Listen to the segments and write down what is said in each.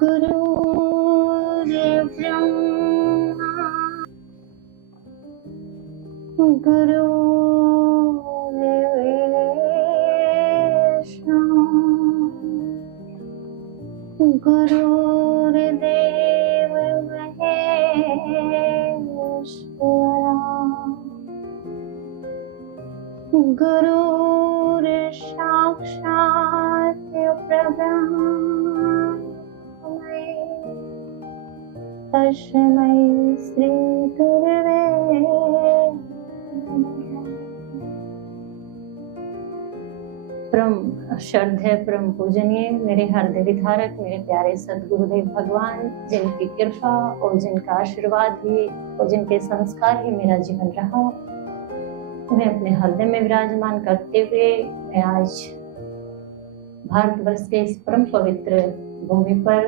गुरुर् ब्रह्मा गुरुर्विष्णु गुरुर्देव महेश्वरा गुरुर्साक्षात् परब्रह्म तस्मै श्री गुरवे परम श्रद्धेय परम पूजनीय मेरे हृदय विधारक मेरे प्यारे सदगुरुदेव भगवान, जिनकी कृपा और जिनका आशीर्वाद ही और जिनके संस्कार ही मेरा जीवन रहा, उन्हें अपने हृदय में विराजमान करते हुए मैं आज भारतवर्ष के इस परम पवित्र भूमि पर,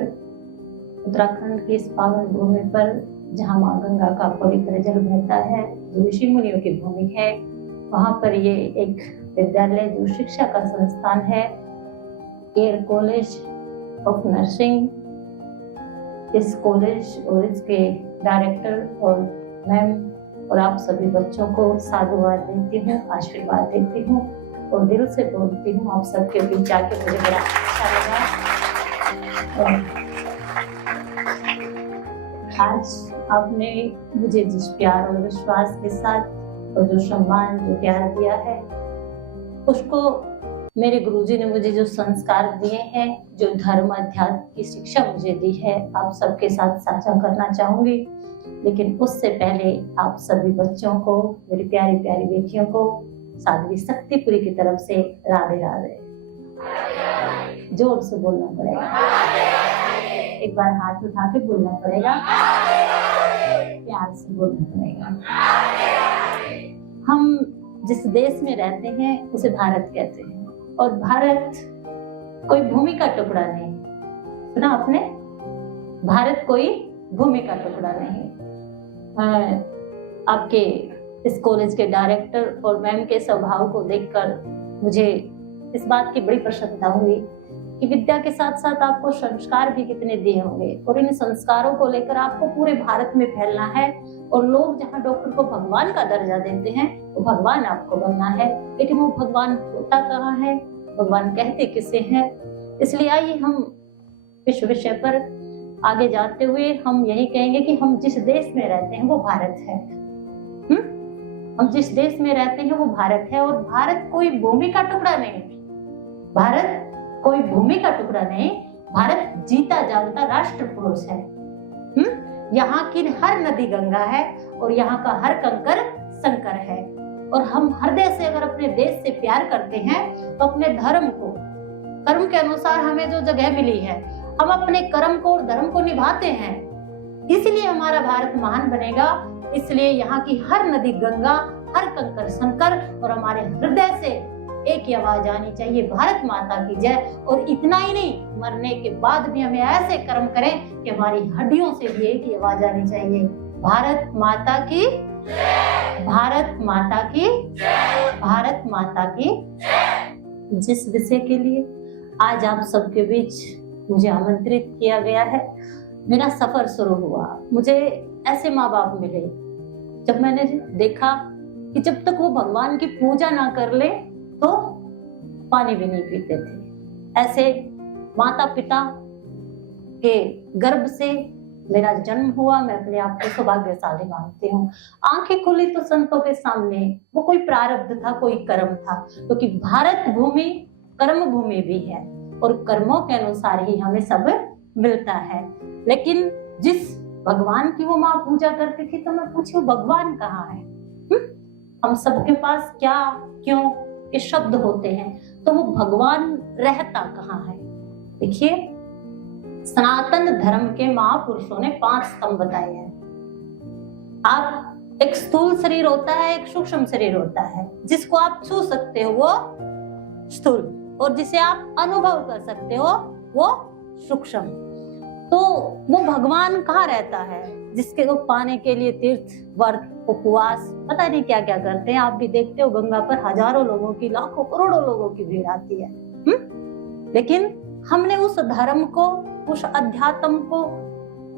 उत्तराखंड की इस पावन भूमि पर जहाँ माँ गंगा का पवित्र जल बहता है, जो ऋषि मुनियों की भूमि है, वहाँ पर ये एक विद्यालय जो शिक्षा का संस्थान है, केयर कॉलेज ऑफ नर्सिंग। इस कॉलेज और इसके डायरेक्टर और मैम और आप सभी बच्चों को साधुवाद देती हूँ, आशीर्वाद देती हूँ और दिल से बोलती हूँ। आप सबके बीच आके मुझे बड़ा अच्छा लगा। आज आपने मुझे जिस प्यार और विश्वास के साथ और जो सम्मान जो प्यार दिया है, उसको मेरे गुरुजी ने मुझे जो संस्कार दिए हैं, जो धर्म अध्यात्म की शिक्षा मुझे दी है, आप सबके साथ साझा करना चाहूंगी। लेकिन उससे पहले आप सभी बच्चों को, मेरी प्यारी प्यारी बेटियों को साध्वी शक्तिपुरी की तरफ से राधे राधे। जोर से बोलना पड़ेगा, एक बार हाथ उठा के बोलना पड़ेगा, प्यार से बोलना पड़ेगा। हम जिस देश में रहते हैं उसे भारत कहते हैं, और भारत कोई भूमि का टुकड़ा नहीं। सुना आपने? भारत कोई भूमि का टुकड़ा नहीं। आपके इस कॉलेज के डायरेक्टर और मैम के स्वभाव को देखकर मुझे इस बात की बड़ी प्रसन्नता हुई कि विद्या के साथ साथ आपको संस्कार भी कितने दिए होंगे, और इन संस्कारों को लेकर आपको पूरे भारत में फैलना है। और लोग जहाँ डॉक्टर को भगवान का दर्जा देते हैं, वो भगवान आपको बनना है। लेकिन वो भगवान होता कहाँ है, भगवान कहते किसे हैं? इसलिए आइए हम इस विषय पर आगे जाते हुए हम यही कहेंगे कि हम जिस देश में रहते हैं वो भारत है। हम जिस देश में रहते हैं वो भारत है, और भारत कोई भूमि का टुकड़ा नहीं। भारत कोई भूमि का टुकड़ा नहीं, भारत जीता जागता राष्ट्र पुरुष है। यहाँ की हर नदी गंगा है और यहाँ का हर कंकर शंकर है। और हम हृदय से अगर अपने देश से प्यार करते हैं तो अपने धर्म को, कर्म के अनुसार हमें जो जगह मिली है, हम अपने कर्म को और धर्म को निभाते हैं। इसलिए हमारा भारत महान बनेगा। इसलिए यहाँ की हर नदी गंगा, हर कंकर शंकर, और हमारे हृदय से एक ही आवाज आनी चाहिए, भारत माता की जय। और इतना ही नहीं, मरने के बाद भी हमें ऐसे कर्म करें कि हमारी हड्डियों से भी एक ही आवाज आनी चाहिए, भारत माता की, भारत माता की, भारत माता की। जिस विषय के लिए आज आप सबके बीच मुझे आमंत्रित किया गया है, मेरा सफर शुरू हुआ। मुझे ऐसे माँ बाप मिले जब मैंने देखा कि जब तक वो भगवान की पूजा ना कर ले तो पानी भी नहीं पीते थे। ऐसे माता पिता के गर्भ से मेरा जन्म हुआ। मैं अपने आप को सौभाग्यशाली मानती हूँ। आंखें खुली तो संतों के सामने वो कोई प्रारब्ध था, कोई कर्म था, क्योंकि भारत भूमि कर्म भूमि भी है और कर्मों के अनुसार ही हमें सब मिलता है। लेकिन जिस भगवान की वो माँ पूजा करती थी, तो मैं पूछूं भगवान कहाँ है? हम सबके पास क्या क्यों के शब्द होते हैं, तो वो भगवान रहता कहाँ है? देखिए, सनातन धर्म के महापुरुषों ने 5 स्तंभ बताए हैं। आप, एक स्थूल शरीर होता है, एक सूक्ष्म शरीर होता है। जिसको आप छू सकते हो वो स्थूल, और जिसे आप अनुभव कर सकते हो वो सूक्ष्म। तो वो भगवान कहाँ रहता है? जिसके को पाने के लिए तीर्थ, व्रत, उपवास, पता नहीं क्या क्या करते हैं। आप भी देखते हो गंगा पर हजारों लोगों की, लाखों करोड़ों लोगों की भीड़ आती है। लेकिन हमने उस धर्म को उस अध्यात्म को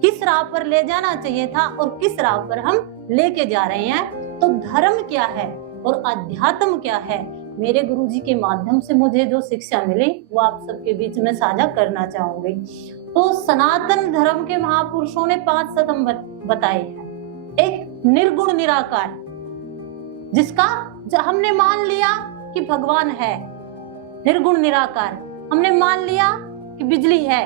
किस राह पर ले जाना चाहिए था और किस राह पर हम लेके जा रहे हैं। तो धर्म क्या है और अध्यात्म क्या है, मेरे गुरुजी के माध्यम से मुझे जो शिक्षा मिली वो आप सबके बीच में साझा करना चाहूंगी। तो सनातन धर्म के महापुरुषों ने 5 सतम बताए हैं। एक निर्गुण निराकार, जिसका हमने मान लिया कि भगवान है, निर्गुण निराकार हमने मान लिया कि बिजली है,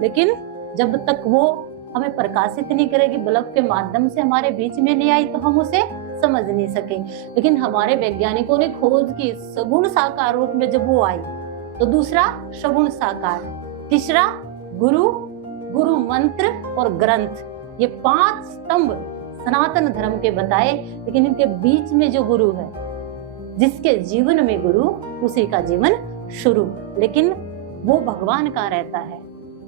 लेकिन जब तक वो हमें प्रकाशित नहीं करेगी, बल्ब के माध्यम से हमारे बीच में नहीं आई, तो हम उसे समझ नहीं सके। लेकिन हमारे वैज्ञानिकों ने खोज की सगुण साकार रूप में जब वो आई, तो दूसरा सगुण साकार, तीसरा गुरु, गुरु मंत्र और ग्रंथ, ये 5 स्तंभ सनातन धर्म के बताए। लेकिन इनके बीच में जो गुरु है, जिसके जीवन में गुरु, उसी का जीवन शुरू। लेकिन वो भगवान कहाँ रहता है?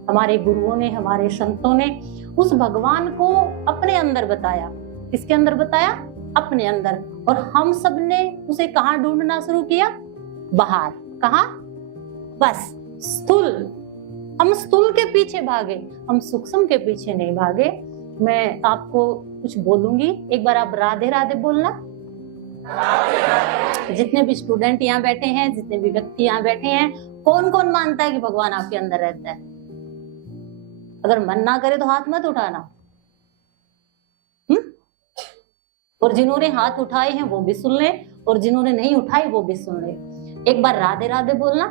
हमारे गुरुओं ने, हमारे संतों ने उस भगवान को अपने अंदर बताया। किसके अंदर बताया? अपने अंदर। और हम सब ने उसे कहाँ ढूंढना शुरू किया? बाहर। कहाँ? बस स्थूल, हम स्थूल के पीछे भागे, हम सूक्ष्म के पीछे नहीं भागे। मैं आपको कुछ बोलूंगी, एक बार आप राधे राधे बोलना। जितने भी स्टूडेंट यहाँ बैठे हैं, जितने भी व्यक्ति यहाँ बैठे हैं, कौन कौन मानता है कि भगवान आपके अंदर रहता है? अगर मन ना करे तो हाथ मत उठाना। और जिन्होंने हाथ उठाए हैं वो भी सुन ले, और जिन्होंने नहीं उठाए वो भी सुन ले। एक बार राधे राधे बोलना।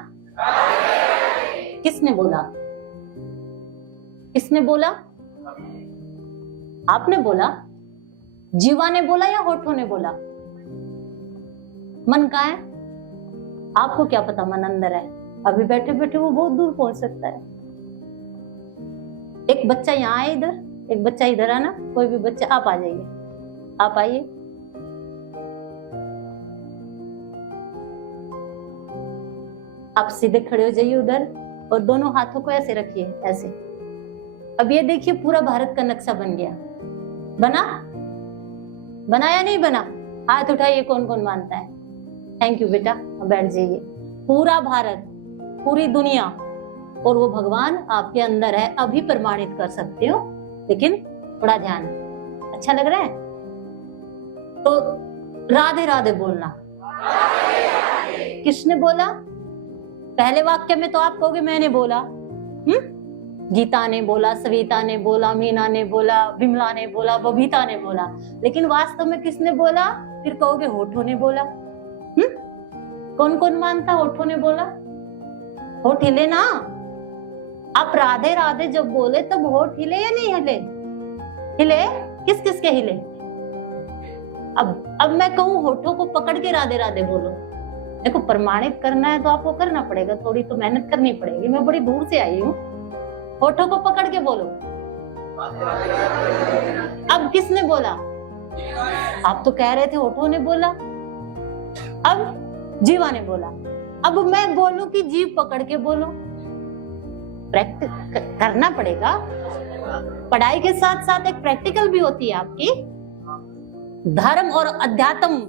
किसने बोला? किसने बोला? आपने बोला? जीवा ने बोला या होठों ने बोला? मन कहाँ है? आपको क्या पता मन अंदर है? अभी बैठे बैठे वो बहुत दूर पहुंच सकता है। एक बच्चा यहाँ है, इधर एक बच्चा इधर है ना, कोई भी बच्चा, आप आ जाइए, आप आइए। आप सीधे खड़े हो जाइए उधर, और दोनों हाथों को ऐसे रखिए, ऐसे। अब ये देखिए पूरा भारत का नक्शा बन गया। बना? बना या नहीं बना? हाथ उठाइए कौन कौन मानता है। थैंक यू बेटा, बैठ जाइए। पूरा भारत, पूरी दुनिया, और वो भगवान आपके अंदर है, अभी प्रमाणित कर सकते हो। लेकिन थोड़ा ध्यान, अच्छा लग रहा है? तो राधे राधे बोलना। किसने बोला? पहले वाक्य में तो आप कहोगे मैंने बोला, गीता ने बोला, सविता ने बोला, मीना ने बोला, विमला ने बोला, बबीता ने बोला। लेकिन वास्तव में किसने बोला? फिर कहोगे होठों ने बोला। कौन कौन मानता होठों ने बोला? होठ हिले ना। आप राधे राधे जब बोले तब होठ हिले या नहीं हिले? हिले? किस किस के हिले? अब मैं कहूँ होठों को पकड़ के राधे राधे बोलो। देखो, प्रमाणित करना है तो आपको करना पड़ेगा, थोड़ी तो मेहनत करनी पड़ेगी। मैं बड़ी दूर से आई हूँ। होठों को पकड़ के बोलो। अब किसने बोला? आप तो कह रहे थे होठों ने बोला, अब जीवा ने बोला। अब मैं बोलूं कि जीव पकड़ के बोलो? प्रैक्टिस करना पड़ेगा। पढ़ाई के साथ साथ एक प्रैक्टिकल भी होती है आपकी। धर्म और अध्यात्म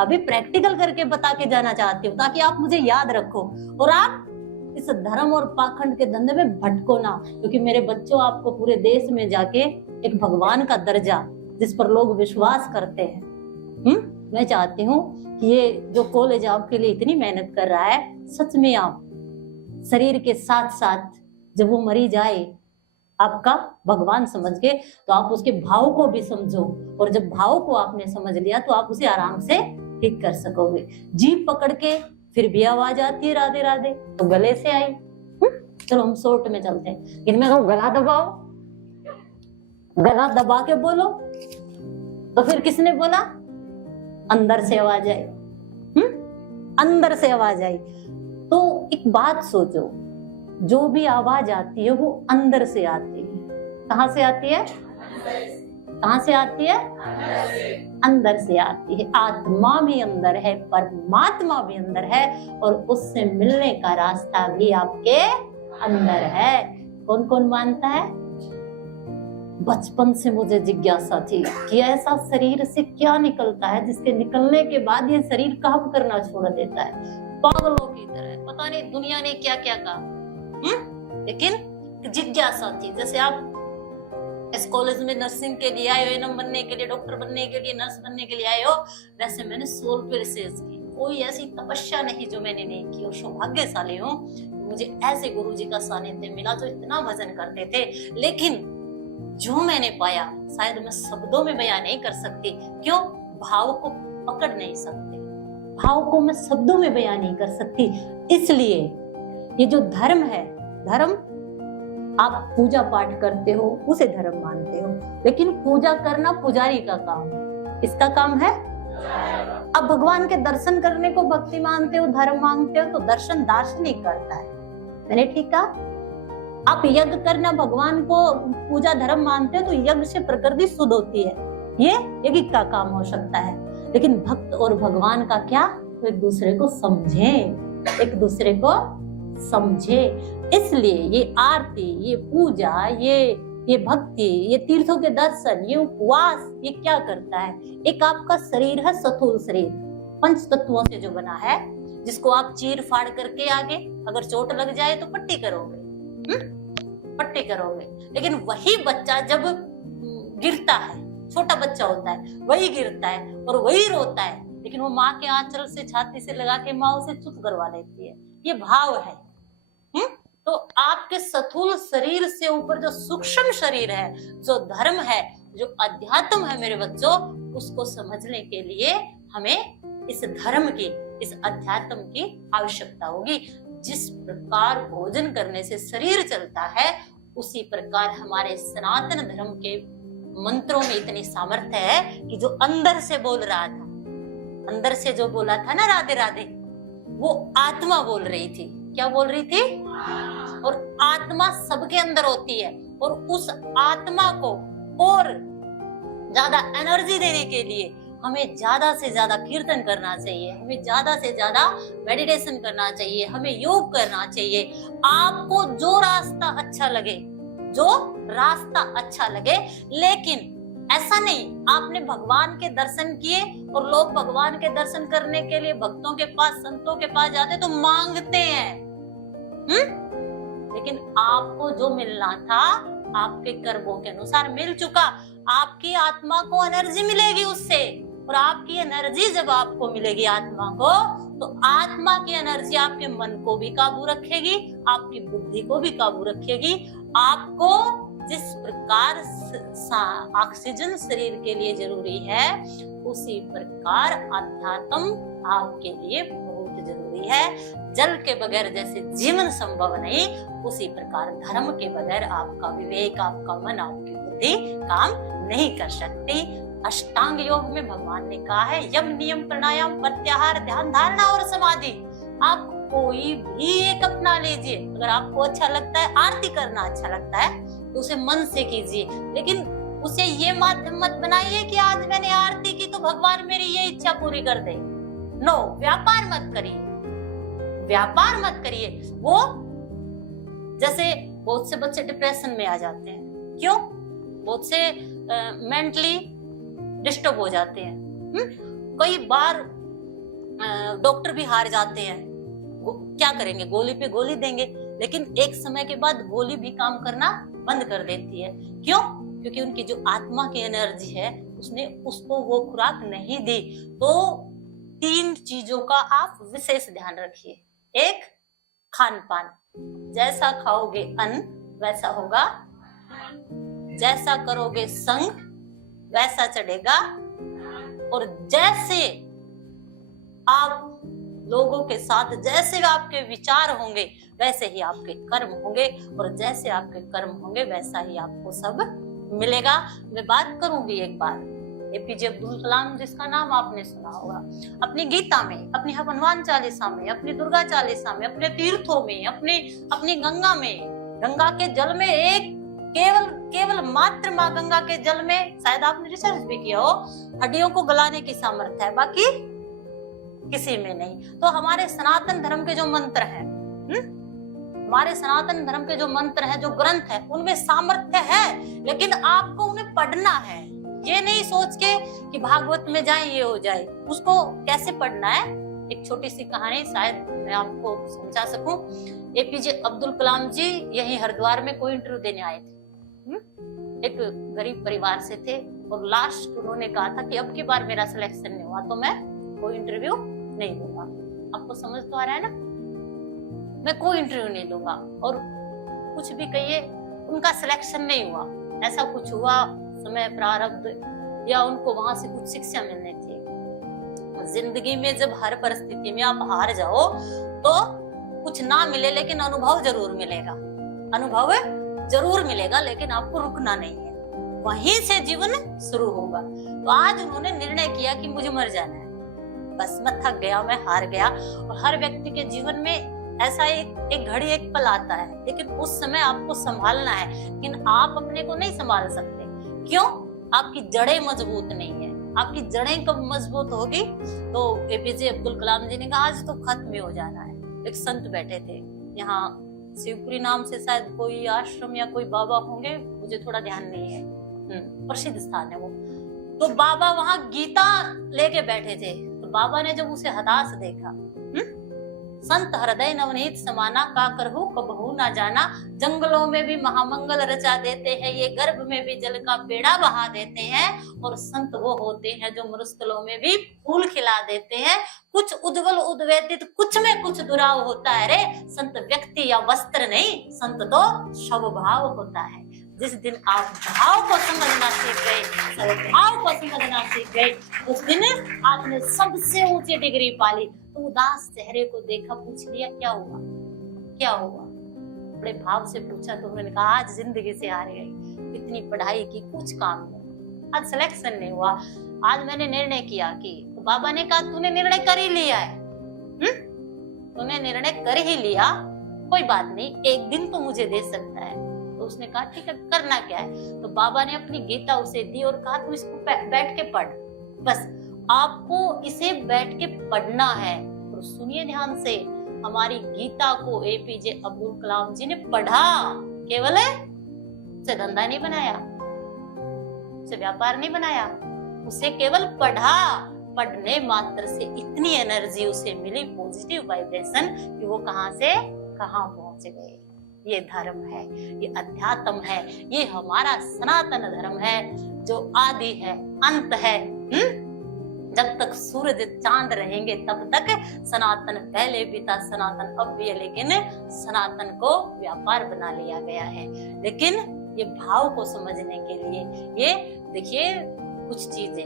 अभी प्रैक्टिकल करके बता के जाना चाहती हूँ, ताकि आप मुझे याद रखो और आप इस धर्म और पाखंड के धंधे में भटको ना। क्योंकि मेरे बच्चों, आपको पूरे देश में जाके एक भगवान का दर्जा, जिस पर लोग विश्वास करते हैं, मैं चाहती हूँ कि ये जो कॉलेज आपके लिए इतनी मेहनत कर रहा है, सच में आप शरीर के साथ साथ जब वो मरी जाए आपका भगवान समझ के, तो आप उसके भाव को भी समझो। और जब भाव को आपने समझ लिया तो आप उसे आराम से ठीक कर सकोगे। जीभ पकड़ के फिर भी आवाज आती है राधे राधे, तो गले से आई। चलो हम शॉर्ट में चलते हैं। इनमें कहूँ गला दबाओ, गला दबा के बोलो। तो फिर किसने बोला? अंदर से आवाज आई। अंदर से आवाज आई। तो एक बात सोचो, जो भी आवाज आती है वो अंदर से आती है। कहाँ से आती है? कहाँ से आती है? अंदर से आती है। आत्मा भी अंदर है, परमात्मा भी अंदर है, और उससे मिलने का रास्ता भी आपके अंदर है। कौन कौन मानता है? बचपन से मुझे जिज्ञासा थी कि ऐसा शरीर से क्या निकलता है जिसके निकलने के बाद ये शरीर काम करना छोड़ देता है। पागलों की तरह, पता नहीं दुनिया ने क्या क्या कहा। लेकिन जिज्ञासा थी। जैसे आप इस कॉलेज में नर्सिंग के लिए आए हो, एनएम बनने के लिए, डॉक्टर बनने के लिए, नर्स बनने के लिए आए हो, वैसे मैंने सोल पे रिसर्च की। कोई ऐसी तपस्या नहीं जो मैंने नहीं की, और सौभाग्यशाली हूँ मुझे ऐसे गुरुजी का सानिध्य मिला जो इतना भजन करते थे। लेकिन जो मैंने पाया शायद मैं शब्दों में बयान नहीं कर सकती। क्यों? भाव को पकड़ नहीं सकते, भाव को मैं शब्दों में बयान नहीं कर सकती। इसलिए ये जो धर्म है, धर्म आप पूजा पाठ करते हो उसे धर्म मानते हो, लेकिन पूजा करना पुजारी का काम है। किसका काम है? अब भगवान के दर्शन करने को भक्ति मानते हो, धर्म मानते हो, तो दर्शन दार्शनिक करता है। मैंने ठीक कहा? आप यज्ञ करना भगवान को पूजा धर्म मानते हो तो यज्ञ से प्रकृति शुद्ध होती है, ये यज्ञ का काम हो सकता है। लेकिन भक्त और भगवान का क्या? तो एक दूसरे को समझे, एक दूसरे को समझे। इसलिए ये आरती, ये पूजा, ये भक्ति, ये तीर्थों के दर्शन, ये उपवास, ये क्या करता है? एक आपका शरीर है स्थूल शरीर, पंच तत्वों से जो बना है, जिसको आप चीर फाड़ करके आगे अगर चोट लग जाए तो पट्टी करोगे, पट्टी करोगे। लेकिन वही बच्चा जब गिरता है, छोटा बच्चा होता है, वही गिरता है और वही रोता है, लेकिन वो माँ के आंचल से छाती से लगा के माँ उसे चुप करवा लेती है। ये भाव है। तो आपके स्थूल शरीर से ऊपर जो सूक्ष्म शरीर है, जो धर्म है, जो अध्यात्म है मेरे बच्चों, उसको समझने के लिए हमें इस धर्म की, इस अध्यात्म की आवश्यकता होगी। जिस प्रकार भोजन करने से शरीर चलता है, उसी प्रकार हमारे सनातन धर्म के मंत्रों में इतनी सामर्थ्य है कि जो अंदर से बोल रहा था, अंदर से जो बोला था ना राधे राधे, वो आत्मा बोल रही थी। क्या बोल रही थी? और आत्मा सबके अंदर होती है, और उस आत्मा को और ज्यादा एनर्जी देने के लिए हमें ज्यादा से ज्यादा कीर्तन करना चाहिए, हमें ज्यादा से ज्यादा मेडिटेशन करना चाहिए, हमें योग करना चाहिए। आपको जो रास्ता अच्छा लगे, जो रास्ता अच्छा लगे, लेकिन ऐसा नहीं आपने भगवान के दर्शन किए और लोग भगवान के दर्शन करने के लिए भक्तों के पास, संतों के पास जाते तो मांगते हैं। लेकिन आपको जो मिलना था आपके कर्मों के अनुसार मिल चुका। आपकी आत्मा को एनर्जी मिलेगी उससे, और आपकी एनर्जी जब आपको मिलेगी आत्मा को, तो आत्मा की एनर्जी आपके मन को भी काबू रखेगी, आपकी बुद्धि को भी काबू रखेगी। आपको जिस प्रकार ऑक्सीजन शरीर के लिए जरूरी है, उसी प्रकार अध्यात्म आपके लिए बहुत जरूरी है। जल के बगैर जैसे जीवन संभव नहीं, उसी प्रकार धर्म के बगैर आपका विवेक, आपका मन, आपकी बुद्धि काम नहीं कर सकती। अष्टांग योग में भगवान ने कहा है यम, नियम, प्राणायाम, प्रत्याहार, ध्यान, धारणा और समाधि। आप कोई भी एक अपना लीजिए। अगर आपको अच्छा लगता है आरती करना, अच्छा लगता है तो उसे मन से कीजिए, लेकिन उसे ये माध्यम मत बनाइए कि आज मैंने आरती की तो भगवान मेरी ये इच्छा पूरी कर दे। नो, व्यापार मत करिए, व्यापार मत करिए। वो जैसे बहुत से बच्चे डिप्रेशन में आ जाते हैं, क्यों? बहुत से मेंटली डिस्टर्ब हो जाते हैं। कई बार डॉक्टर भी हार जाते हैं। क्या करेंगे? गोली पे गोली देंगे, लेकिन एक समय के बाद गोली भी काम करना बंद कर देती है। क्यों? क्योंकि उनकी जो आत्मा की एनर्जी है उसने उसको वो खुराक नहीं दी। तो 3 चीजों का आप विशेष ध्यान रखिए। एक, खान पान। जैसा खाओगे अन्न वैसा होगा, जैसा करोगे संग वैसा चढ़ेगा, और जैसे आप लोगों के साथ, जैसे आपके विचार होंगे वैसे ही आपके कर्म होंगे, और जैसे आपके कर्म होंगे वैसा ही आपको सब मिलेगा। मैं बात करूंगी एक बार एपीजे अब्दुल कलाम, जिसका नाम आपने सुना होगा। अपनी गीता में, अपनी हनुमान चालीसा में, अपनी दुर्गा चालीसा में, अपने तीर्थों में, अपनी गंगा में, गंगा के जल में एक केवल मात्र माँ गंगा के जल में, शायद आपने रिसर्च भी किया हो, हड्डियों को गलाने की सामर्थ्य है, बाकी किसी में नहीं। तो हमारे सनातन धर्म के जो मंत्र हैं, हमारे सनातन धर्म के जो मंत्र हैं, जो ग्रंथ है, उनमें सामर्थ्य है, लेकिन आपको उन्हें पढ़ना है। ये नहीं सोच के कि भागवत में जाए ये हो जाए। उसको कैसे पढ़ना है? एक छोटी सी कहानी शायद मैं आपको समझा सकूं। एपीजे अब्दुल कलाम जी यही हरिद्वार में कोई इंटरव्यू देने आए थे। एक गरीब परिवार से थे और लास्ट उन्होंने कहा था कि अब की बार मेरा सिलेक्शन नहीं हुआ तो मैं कोई इंटरव्यू नहीं दूंगा। आपको समझ तो आ रहा है ना, मैं कोई इंटरव्यू नहीं दूंगा और कुछ भी कहिए, उनका सिलेक्शन नहीं हुआ। ऐसा कुछ हुआ, समय प्रारब्ध या उनको वहां से कुछ शिक्षा मिलनी थी। जिंदगी में जब हर परिस्थिति में आप हार जाओ तो कुछ ना मिले लेकिन अनुभव जरूर मिलेगा, अनुभव जरूर मिलेगा, लेकिन आपको रुकना नहीं है, वहीं से जीवन शुरू होगा। तो आज उन्होंने निर्णय किया कि मुझे मर जाना है, बस मैं थक गया, मैं हार गया। और हर व्यक्ति के जीवन में ऐसा एक घड़ी एक पल आता है, लेकिन उस समय आपको संभालना है, लेकिन आप अपने को नहीं संभाल सकते। क्यों? आपकी जड़ें मजबूत नहीं है। आपकी जड़ें कब मजबूत होगी? तो एपीजे अब्दुल कलाम जी ने कहा आज तो खत्म ही हो जाना है। एक संत बैठे थे यहाँ शिवपुरी नाम से, शायद कोई आश्रम या कोई बाबा होंगे, मुझे थोड़ा ध्यान नहीं है, प्रसिद्ध स्थान है वो। तो बाबा वहां गीता लेके बैठे थे। तो बाबा ने जब उसे हताश देखा, संत हृदय नवनीत समाना का करहु कबहू ना जाना, जंगलों में भी महामंगल रचा देते हैं, ये गर्भ में भी जल का पेड़ा बहा देते हैं। और संत वो होते हैं जो मरुस्थलों में भी फूल खिला देते हैं। कुछ उज्जवल उद्वेदित, कुछ में कुछ दुराव होता है रे। संत व्यक्ति या वस्त्र नहीं, संत तो स्वभाव होता है। जिस दिन आप भाव को समझना सीख गए, स्वभाव को समझना सीख गए, उस दिन आपने सबसे ऊंची डिग्री पाली। तो उदास चेहरे को देखा, पूछ लिया क्या हुआ, क्या हुआ? बड़े भाव से पूछा तो उन्होंने कहा आज जिंदगी से हार गई, इतनी पढ़ाई की कुछ काम नहीं, आज सिलेक्शन नहीं हुआ। आज मैंने निर्णय किया कि, तो बाबा ने कहा तूने निर्णय कर ही लिया है, तूने निर्णय कर ही लिया, कोई बात नहीं, एक दिन तो मुझे दे सकता है। तो उसने कहा ठीक है, करना क्या है? तो बाबा ने अपनी गीता उसे दी और कहा तू इसको बैठ के पढ़, बस आपको इसे बैठ के पढ़ना है। तो सुनिए ध्यान से, हमारी गीता को एपीजे अब्दुल कलाम जी ने पढ़ा, केवल उसे धंधा नहीं बनाया, उसे व्यापार नहीं बनाया, उसे केवल पढ़ा। पढ़ने मात्र से इतनी एनर्जी उसे मिली, पॉजिटिव वाइब्रेशन, कि वो कहां से कहां पहुंच गए। ये धर्म है, ये अध्यात्म है, ये हमारा सनातन धर्म है जो आदि है, अंत है। जब तक सूरज चांद रहेंगे तब तक सनातन पहले भी था, सनातन अब भी है, लेकिन सनातन को व्यापार बना लिया गया है। लेकिन ये भाव को समझने के लिए, ये देखिए कुछ चीजें,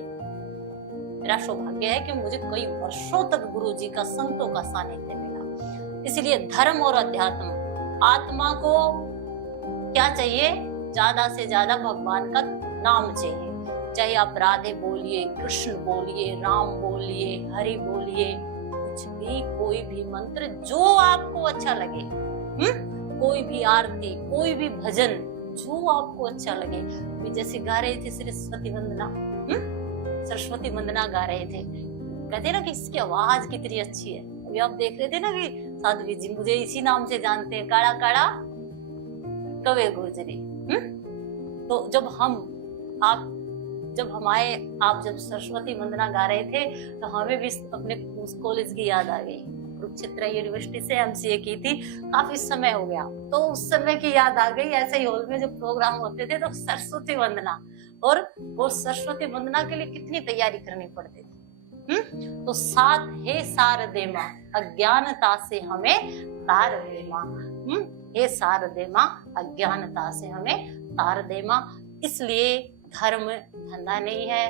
मेरा सौभाग्य है कि मुझे कई वर्षों तक गुरुजी का, संतों का सानिध्य मिला। इसलिए धर्म और अध्यात्म, आत्मा को क्या चाहिए? ज्यादा से ज्यादा भगवान का नाम चाहिए। चाहे आप राधे बोलिए, कृष्ण बोलिए, राम बोलिए, हरि बोलिए, कुछ भी, कोई भी मंत्र जो आपको अच्छा लगे, कोई भी आरती, कोई भी भजन जो आपको अच्छा लगे। भी जैसे गा रहे थे सरस्वती वंदना, सरस्वती वंदना गा रहे थे, कहते ना कि इसकी आवाज कितनी अच्छी है। अभी आप देख रहे थे ना कि साध्वी जी मुझे इसी नाम से जानते हैं, काड़ा काड़ा कवे गुजरी। तो जब सरस्वती वंदना गा रहे थे तो हमें भी अपने उस कॉलेज की याद आ गई। कुरुक्षेत्र यूनिवर्सिटी से एमसीए की थी, काफी समय हो गया, तो उस समय की याद आ गई। ऐसे ही हॉल में जब प्रोग्राम होते थे तो सरस्वती वंदना, और वो सरस्वती वंदना के लिए कितनी तैयारी करनी पड़ती थी। तो साथ हे शारदे मां, अज्ञानता से हमें तार दे मां, हे शारदे मां, अज्ञानता से हमें तार दे मां। इसलिए धर्म धंधा नहीं है,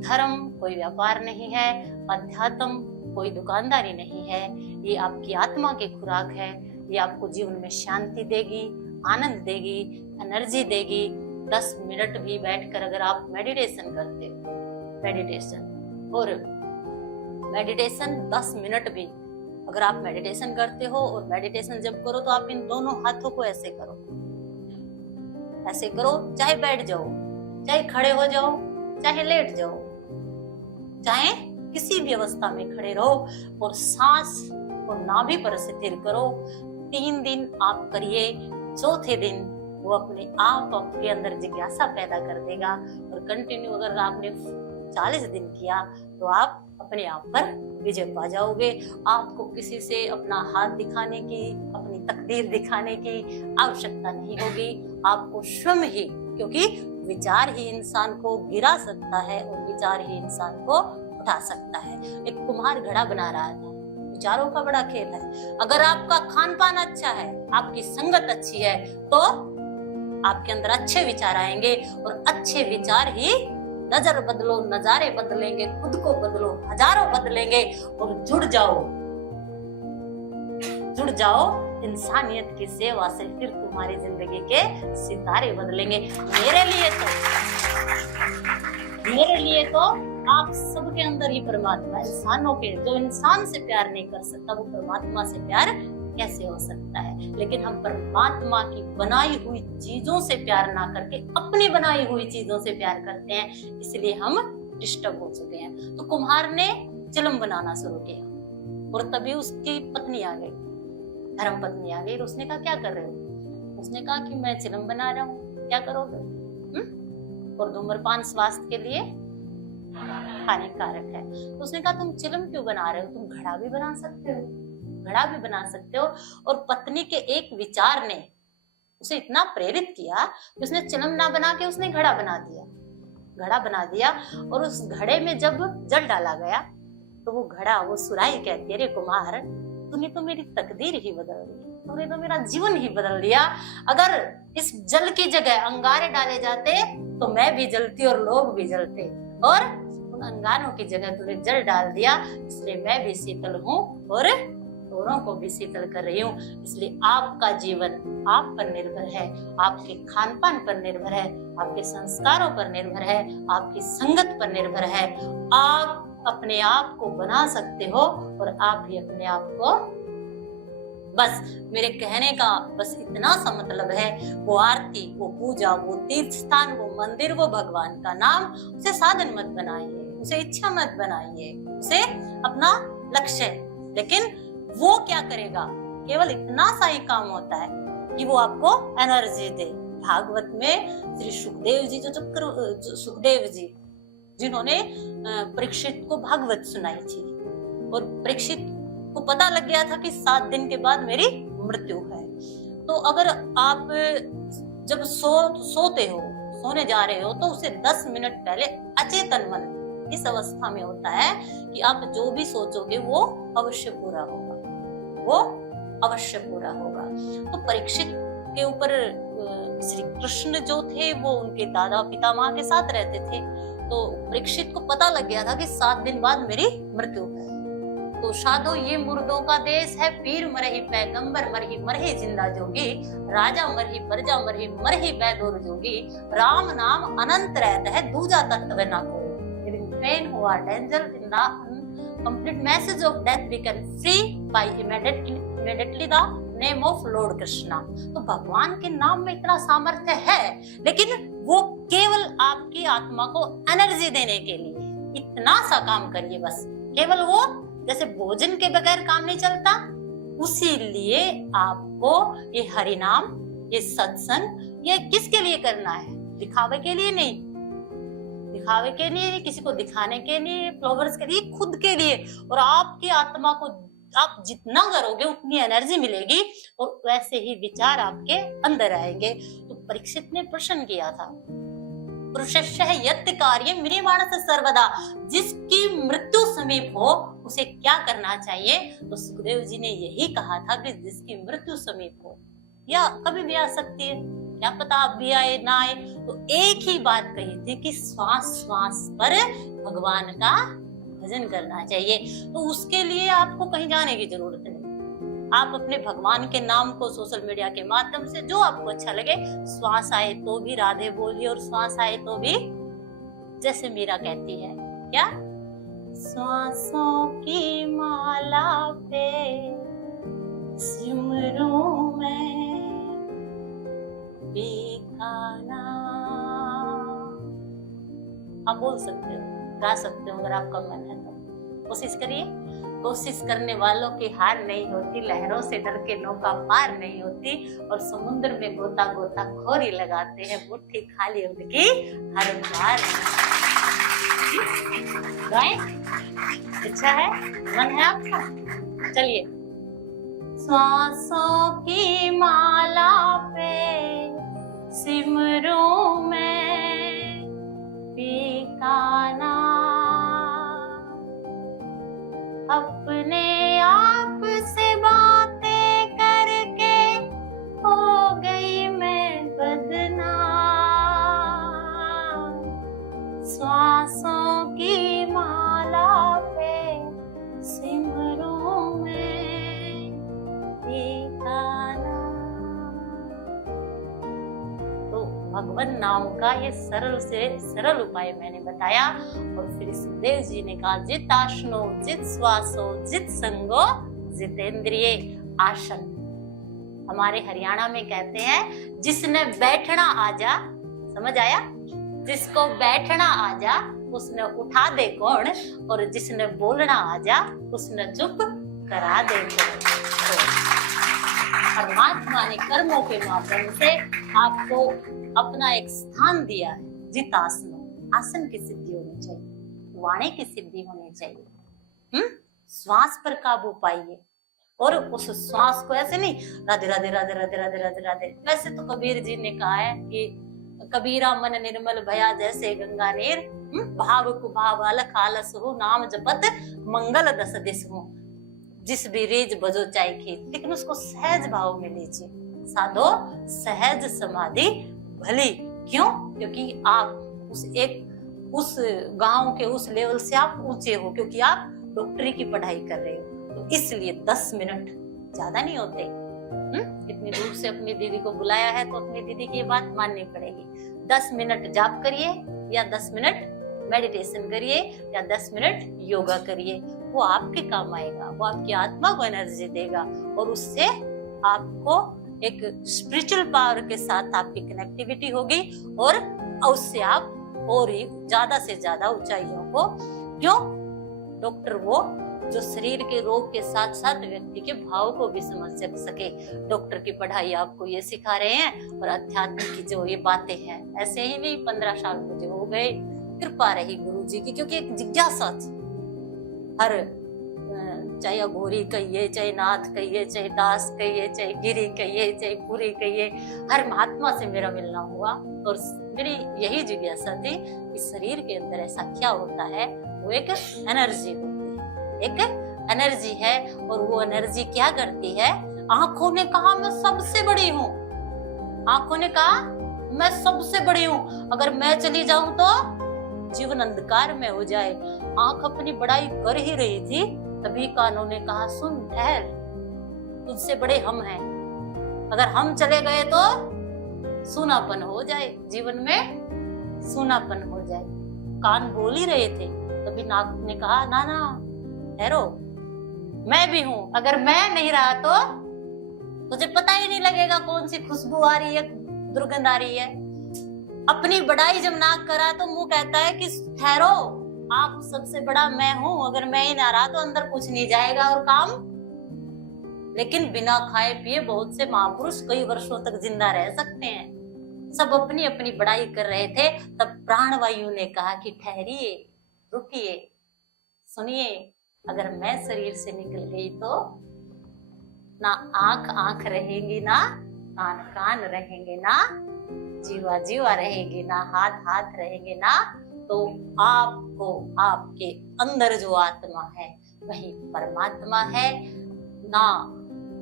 धर्म कोई व्यापार नहीं है, अध्यात्म कोई दुकानदारी नहीं है। ये आपकी आत्मा की खुराक है, ये आपको जीवन में शांति देगी, आनंद देगी, एनर्जी देगी। 10 मिनट भी बैठकर अगर आप मेडिटेशन करते हो, मेडिटेशन 10 मिनट भी अगर आप मेडिटेशन करते हो, और मेडिटेशन जब करो तो आप इन दोनों हाथों को ऐसे करो, ऐसे करो, चाहे बैठ जाओ, चाहे खड़े हो जाओ, चाहे लेट जाओ, चाहे किसी भी अवस्था में खड़े रहो, और सांस को नाभि पर स्थिर करो। 3 दिन आप करिए, चौथे दिन वो अपने आप आपके अंदर जिज्ञासा पैदा कर देगा। और कंटिन्यू अगर आपने 40 दिन किया तो आप अपने आप पर विजय पा जाओगे। आपको किसी से अपना हाथ दिखाने की, अपनी तकदीर दिखाने की आवश्यकता नहीं होगी। आपको स्वयं ही, क्योंकि विचार ही इंसान को गिरा सकता है और विचार ही इंसान को उठा सकता है। एक कुम्हार घड़ा बना रहा था, विचारों का बड़ा खेल है। अगर आपका खान पान अच्छा है, आपकी संगत अच्छी है, तो आपके अंदर अच्छे विचार आएंगे और अच्छे विचार ही नजर बदलो, नजारे बदलेंगे, खुद को बदलो, हजारों बदलेंगे और जुड़ जाओ इंसानियत की सेवा से, फिर तुम्हारी जिंदगी के सितारे बदलेंगे। मेरे लिए तो आप सबके अंदर ही परमात्मा, इंसानों के, जो इंसान से प्यार नहीं कर सकता वो परमात्मा से प्यार कैसे हो सकता है। लेकिन हम परमात्मा की बनाई हुई चीजों से प्यार ना करके अपनी बनाई हुई चीजों से प्यार करते हैं, इसलिए हम डिस्टर्ब हो चुके हैं। तो कुम्हार ने चिलम बनाना शुरू किया और तभी उसकी पत्नी आ गई, धर्म पत्नी आ गई। उसने कहा क्या कर रहे हो? उसने कहा कि मैं चिलम बना रहा हूँ। क्या करोगे? और धूम्रपान स्वास्थ्य के लिए हानिकारक है। तो उसने कहा तुम चिलम क्यों बना रहे हो? तुम घड़ा भी बना सकते हो, घड़ा भी बना सकते हो। और पत्नी के एक विचार ने उसे इतना प्रेरित किया कि उसने चिलम ना बना के उसने घड़ा बना दिया। और उस घड़े में जब जल डाला गया तो वो घड़ा, वो सुराही कहती है, रे कुम्हार, तूने तो मेरी तकदीर ही बदल दी, तूने तो मेरा जीवन ही बदल दिया। अगर इस जल की जगह अंगारे डाले जाते तो मैं भी जलती और लोग भी जलते, और उन अंगारों की जगह तूने जल डाल दिया, इसलिए मैं भी शीतल हूँ और औरों को भी शीतल कर रही हूँ। इसलिए आपका जीवन आप पर निर्भर है, आपके खान पान पर निर्भर है, आपके संस्कारों पर निर्भर है, आपकी संगत पर निर्भर है। आप अपने आप को बना सकते हो और आप ही अपने आप को, बस मेरे कहने का बस इतना सा मतलब है, वो आरती, वो पूजा, वो तीर्थ स्थान, वो मंदिर, वो भगवान का नाम, उसे साधन मत बनाइए, उसे इच्छा मत बनाइए, उसे अपना लक्ष्य। लेकिन वो क्या करेगा? केवल इतना सा ही काम होता है कि वो आपको एनर्जी दे। भागवत में श्री सुखदेव जी, जो सुखदेव जी जिन्होंने परीक्षित को भागवत सुनाई थी, और परीक्षित को पता लग गया था कि 7 दिन के बाद मेरी मृत्यु है। तो अगर आप जब सोते हो, सोने जा रहे हो, तो उसे 10 मिनट पहले अचेतन मन इस अवस्था में होता है कि आप जो भी सोचोगे वो अवश्य पूरा होगा, वो अवश्य पूरा होगा। तो परीक्षित के ऊपर श्री कृष्ण जो थे वो उनके दादा पितामह के साथ रहते थे। तो परीक्षित को पता लग गया था कि 7 दिन बाद मेरी मृत्यु है। तो साधो ये मुर्दों का देश है, पीर मरही पैगंबर मरही मरही जिंदा जोगी, राजा मरही प्रजा मरही मरही बैदोर जोगी, राम नाम अनंत रहता है, दूजा तत्व ना कोई। Pain who are danger in the complete message of death we can free by immediately the name of Lord Krishna। तो भगवान के नाम में इतना सामर्थ्य है, लेकिन वो केवल आपकी आत्मा को एनर्जी देने के लिए इतना सा काम करिए बस। केवल वो, जैसे भोजन के बगैर काम नहीं चलता, उसी लिए आपको ये हरि नाम, ये सत्संग, ये किसके लिए करना है? दिखावे के लिए नहीं, दिखावे के लिए, किसी को दिखाने के लिए, फ्लोवर्स के लिए, खुद के लिए। और आपकी आत्मा को आप जितना करोगे उतनी एनर्जी मिलेगी और वैसे ही विचार आपके अंदर आएंगे। तो परीक्षित ने प्रश्न किया था, पुरुषस्य यत् कार्यं म्रियमाणस्य सर्वदा, जिसकी मृत्यु समीप हो उसे क्या करना चाहिए? तो सुखदेव जी ने यही कहा था कि जिसकी मृत्यु समीप हो, या कभी भी आ सकती है, क्या पता आप भी आए ना आए। तो एक ही बात कही थी कि श्वास श्वास पर भगवान का भजन करना चाहिए। तो उसके लिए आपको कहीं जाने की जरूरत नहीं। आप अपने भगवान के नाम को सोशल मीडिया के माध्यम से, जो आपको अच्छा लगे, श्वास आए तो भी राधे बोलिए और श्वास आए तो भी, जैसे मीरा कहती है, क्या, श्वासों की माला पे सिमरूं मैं बेगाना। आप बोल सकते हो, गा सकते हो, अगर आपका मन है तो कोशिश करिए। कोशिश करने वालों की हार नहीं होती, लहरों से डर के नौका पार नहीं होती, और समुद्र में गोता गोता खोरी लगाते हैं, मुट्ठी खाली उनकी हर बार। गाएं? इच्छा है, मन है आपका? चलिए। सांसों की माला पे सिमरूं मैं पी का नाम, अपने आप से बातें करके हो गई मैं बदनाम, सांसों की माला पे सिमरूं मैं पी का नाम। तो भगवान नाम का ये सरल से सरल उपाय मैंने बताया। और फिर सुखदेव जी ने कहा, जित आसनो जित श्वासो जित संगो जितेंद्रिय आसन। हमारे हरियाणा में कहते हैं, जिसने बैठना आजा, समझ आया? जिसको बैठना आजा उसने उठा दे कौन, और जिसने बोलना आजा उसने चुप करा दे कौन। तो परमात्मा ने कर्मों के माध्यम से आपको अपना एक स्थान दिया है, जित आसन। आसन की सिद्धि होनी चाहिए, वाणी की सिद्धि होनी चाहिए। श्वास पर काबू पाइए, और उस श्वास को ऐसे नहीं राधे राधे राधे राधे राधे राधे राधे। वैसे तो कबीर जी ने कहा है कि कबीरा मन निर्मल भया जैसे गंगा नीर, भाव कुभाव अलख आलस हो, नाम जपत मंगल दस दिस हो। जिस भी रेज बजो चाहे खेत, लेकिन उसको सहज भाव में लीजिए। साधो सहज समाधि भली। क्यों? क्योंकि आप उस गांव के उस लेवल से आप ऊंचे हो, क्योंकि आप डॉक्टरी की पढ़ाई कर रहे हो। तो इसलिए 10 मिनट ज्यादा नहीं होते। इतनी दूर से अपनी दीदी को बुलाया है तो अपनी दीदी की बात माननी पड़ेगी। 10 मिनट जाप करिए, या 10 मिनट मेडिटेशन करिए, या 10 मिनट योगा करिए। वो आपके काम आएगा, वो आपकी आत्मा को एनर्जी देगा, और उससे आपको एक स्पिरिचुअल पावर के साथ आपकी कनेक्टिविटी होगी, और उससे आप और ही ज्यादा से ज्यादा ऊंचाइयों को। क्यों? डॉक्टर वो जो शरीर के रोग के साथ साथ व्यक्ति के भाव को भी समझ सके। डॉक्टर की पढ़ाई आपको ये सिखा रहे हैं, और अध्यात्म की जो ये बातें हैं, ऐसे ही नहीं 15 साल मुझे हो गए, कृपा रही गुरु जी की। क्योंकि एक जिज्ञासा थी, हर चाहे अघोरी कहिए, चाहे नाथ कहिए, चाहे दास कहिए, चाहे गिरी कहिए, चाहे पूरी कहिए, हर महात्मा से मेरा मिलना हुआ। और मेरी यही जिज्ञासा थी कि शरीर के अंदर ऐसा क्या होता है। वो एक एनर्जी होती है, एक एनर्जी है, और वो एनर्जी क्या करती है। आंखों ने कहा मैं सबसे बड़ी हूँ, आंखों ने कहा मैं सबसे बड़ी हूँ, अगर मैं चली जाऊं तो जीवन अंधकार में हो जाए। आंख अपनी बड़ाई कर ही रही थी, तभी कानों ने कहा सुन ठहर, तुझसे बड़े हम हैं, अगर हम चले गए तो सूनापन हो जाए, जीवन में सूनापन हो जाए। कान बोल ही रहे थे, तभी नाक ने कहा ना ना ठहरो, मैं भी हूं, अगर मैं नहीं रहा तो तुझे पता ही नहीं लगेगा कौन सी खुशबू आ रही है, दुर्गंध आ रही है। अपनी बड़ाई जब नाक करा तो मुंह कहता है कि ठहरो, आप सबसे बड़ा मैं हूं, अगर मैं ही ना रहा तो अंदर कुछ नहीं जाएगा और काम। लेकिन बिना खाए पिए बहुत से महापुरुष कई वर्षों तक जिंदा रह सकते हैं। सब अपनी अपनी बड़ाई कर रहे थे, तब प्राणवायु ने कहा कि ठहरिए, रुकिए, सुनिए, अगर मैं शरीर से निकल गई तो ना आंख आंख रहेंगी, ना कान कान रहेंगे, ना जीवा जीवा रहेगी, ना हाथ हाथ रहेंगे, ना तो आपको आपके अंदर जो आत्मा है वही परमात्मा है। ना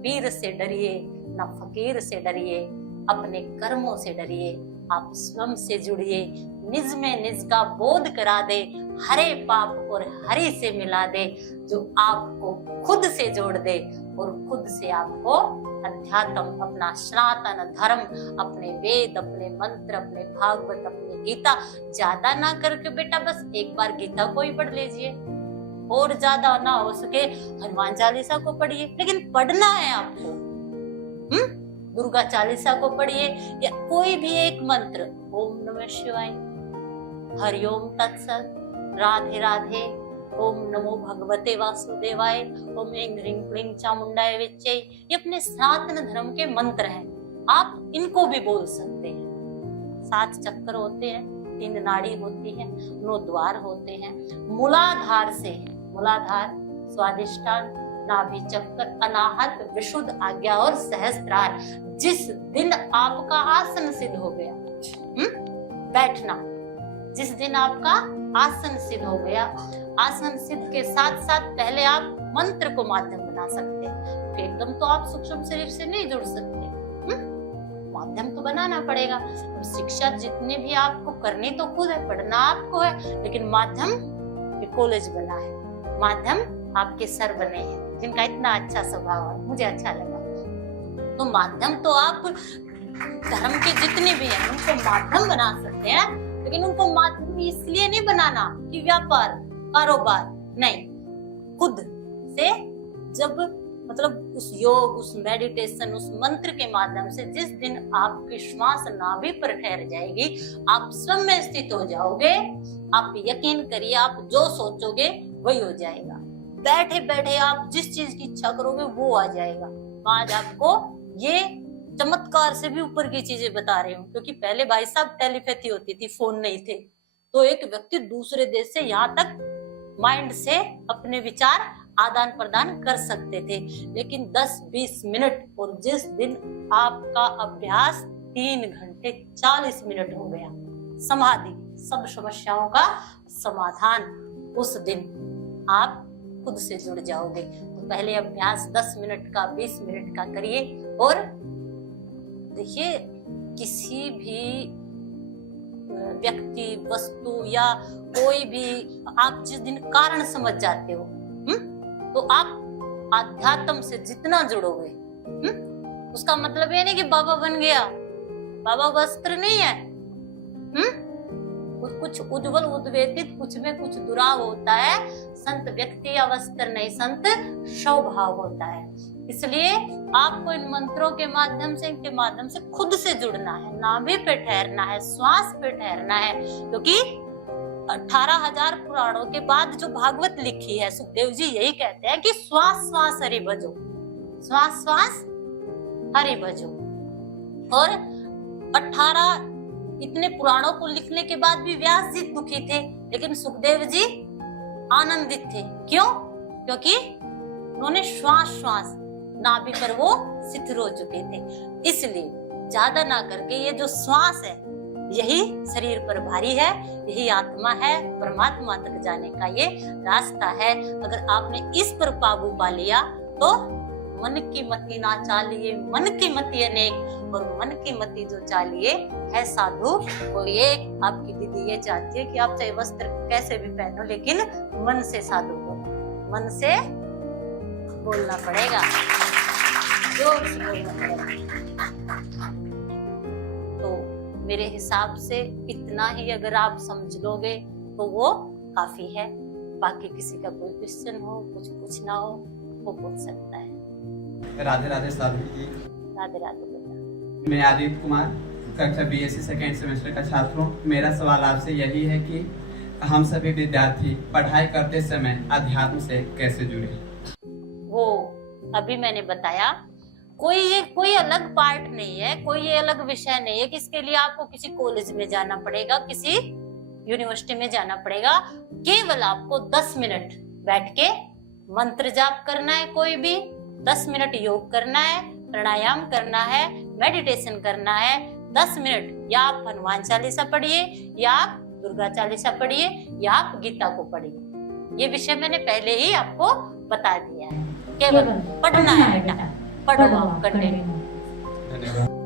पीर से डरिए, ना फकीर से डरिए, अपने कर्मों से डरिए, आप स्वयं से जुड़िए, निज में निज का बोध करा दे, हरे पाप और हरि से मिला दे, जो आपको खुद से जोड़ दे और खुद से आपको अध्यात्म, अपना सनातन धर्म, अपने वेद, अपने मंत्र, अपने भागवत, अपनी गीता, ज्यादा ना करके बेटा बस एक बार गीता को ही पढ़ लीजिए, और ज्यादा ना हो सके हनुमान चालीसा को पढ़िए, लेकिन पढ़ना है आपको। दुर्गा चालीसा को पढ़िए, या कोई भी एक मंत्र, ओम नमः शिवाय, हरिओम तत्सत, राधे राधे, ओम नमो भगवते वासुदेवाय, ओम ऐं ह्रीं क्लीं चामुंडाय विच्चे, ये अपने सनातन धर्म के मंत्र हैं। आप इनको भी बोल सकते हैं। 7 चक्कर होते हैं, 3 नाड़ी होती है, 9 द्वार होते हैं। मूलाधार से, मूलाधार, स्वादिष्टान, नाभि चक्र, अनाहत, विशुद्ध, आज्ञा और सहस्त्रार। जिस दिन आपका आसन सिद्ध हो गया, बैठना, जिस दिन आपका आसन सिद्ध हो गया, आसन सिद्ध के साथ साथ पहले आप मंत्र को माध्यम बना सकते हैं। एकदम तो आप सूक्ष्म शरीर से नहीं जुड़ सकते, माध्यम तो बनाना पड़ेगा। शिक्षा जितने भी आपको करनी तो खुद है, पढ़ना आपको है, लेकिन माध्यम ये कॉलेज बना है, माध्यम आपके सर बने हैं, जिनका इतना अच्छा स्वभाव है, मुझे अच्छा लगा। तो माध्यम तो आप धर्म के जितने भी हैं उनको माध्यम बना सकते हैं, लेकिन उनको माध्यम इसलिए नहीं बनाना कि व्यापार कारोबार नहीं, खुद से जब मतलब उस योग, उस मेडिटेशन, उस मंत्र के माध्यम से जिस दिन आपकी श्वास नाभि पर ठहर जाएगी, आप स्वयं में स्थित हो जाओगे। आप यकीन करिए, आप जो सोचोगे वही हो जाएगा। बैठे बैठे आप जिस चीज की इच्छा करोगे वो आ जाएगा। आज आपको ये चमत्कार से भी ऊपर की चीजें बता रही हूँ, क्योंकि पहले भाई साहब टेलीपैथी होती थी, फोन नहीं थे, तो एक व्यक्ति दूसरे देश से यहाँ तक माइंड से अपने विचार आदान प्रदान कर सकते थे, लेकिन 10-20 मिनट, और जिस दिन आपका अभ्यास 3 घंटे 40 मिनट हो गया, समाधि, सब समस्याओं का समाधान, उस दिन आप खुद से जुड़ जाओगे। तो पहले अभ्यास 10 मिनट का, 20 मिनट का करिए। और देखिए, किसी भी व्यक्ति, वस्तु या कोई भी आप जिस दिन कारण समझ जाते हो, तो आप आध्यात्म से जितना जुड़ोगे, उसका मतलब ये नहीं कि बाबा बन गया, बाबा वस्त्र नहीं है, कुछ उज्जवल उद्वेदित, कुछ में कुछ दुराव होता है। संत व्यक्ति या वस्त्र नहीं, संत स्वभाव होता है। इसलिए आपको इन मंत्रों के माध्यम से, इनके माध्यम से खुद से जुड़ना है, नाभि पे ठहरना है, श्वास पे ठहरना है, क्योंकि 18,000 पुराणों के बाद जो भागवत लिखी है, सुखदेव जी यही कहते हैं कि श्वास श्वास हरि भजो, श्वास श्वास हरि भजो। और 18 इतने पुराणों को लिखने के बाद भी व्यास जी दुखी थे, लेकिन सुखदेव जी आनंदित थे। क्यों? क्योंकि उन्होंने श्वास श्वास नाभि पर वो शिथिल हो चुके थे। इसलिए ज्यादा ना करके ये जो श्वास है, यही शरीर पर भारी है, यही आत्मा है, परमात्मा तक जाने का ये रास्ता है। अगर आपने इस पर काबू पा लिया तो मन की मति ना चालिए, मन की मति अनेक, और मन की मति जो चालिए है साधु वो ये। आपकी दीदी ये चाहती है कि आप चाहे वस्त्र कैसे भी पहनो, लेकिन मन से साधु बोलो, मन से बोलना पड़ेगा, जोर से बोलना पड़ेगा। तो मेरे हिसाब से इतना ही अगर आप समझ लोगे तो वो काफी है। बाकी किसी का कोई क्वेश्चन हो, कुछ पूछना हो, वो पूछ सकता है। राधे राधे साधु जी। राधे राधे बेटा। मैं आदित्य कुमार, कक्षा BSc सेकेंड सेमेस्टर का छात्र हूँ। मेरा सवाल आपसे यही है कि हम सभी विद्यार्थी पढ़ाई करते समय अध्यात्म से कैसे जुड़े? वो अभी मैंने बताया, कोई अलग पार्ट नहीं है, कोई ये अलग विषय नहीं है कि इसके लिए आपको किसी कॉलेज में जाना पड़ेगा, किसी यूनिवर्सिटी में जाना पड़ेगा। केवल आपको 10 मिनट बैठ के मंत्र जाप करना है, कोई भी 10 मिनट योग करना है, प्राणायाम करना है, मेडिटेशन करना है। 10 मिनट या आप हनुमान चालीसा पढ़िए, या आप दुर्गा चालीसा पढ़िए, या आप गीता को पढ़िए। ये विषय मैंने पहले ही आपको बता दिया है। केवल पढ़ना है बेटा, पढ़ो आप कंटिन्यू। धन्यवाद।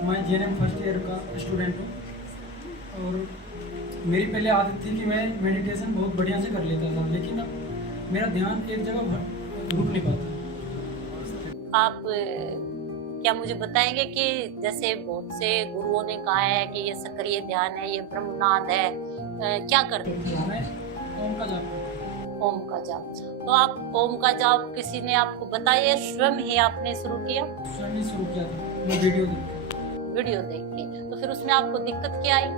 मैं JNM फर्स्ट ईयर का स्टूडेंट हूँ और मेरी पहले आदत थी कि मैं मेडिटेशन बहुत बढ़िया से कर लेता था, लेकिन अब मेरा ध्यान एक जगह रुक नहीं पाता। आप क्या मुझे बताएंगे कि जैसे बहुत से गुरुओं ने कहा है कि ये सक्रिय ध्यान है, ये ब्रह्मनाद है, क्या करते थे? मैं ओम का जाप करता ओम का जाप। तो आप ओम का जाप किसी ने आपको बताया, स्वयं ही आपने शुरू किया? स्वयं ही शुरू किया था, मैं वीडियो देख के। तो फिर उसमें आपको दिक्कत क्या आई?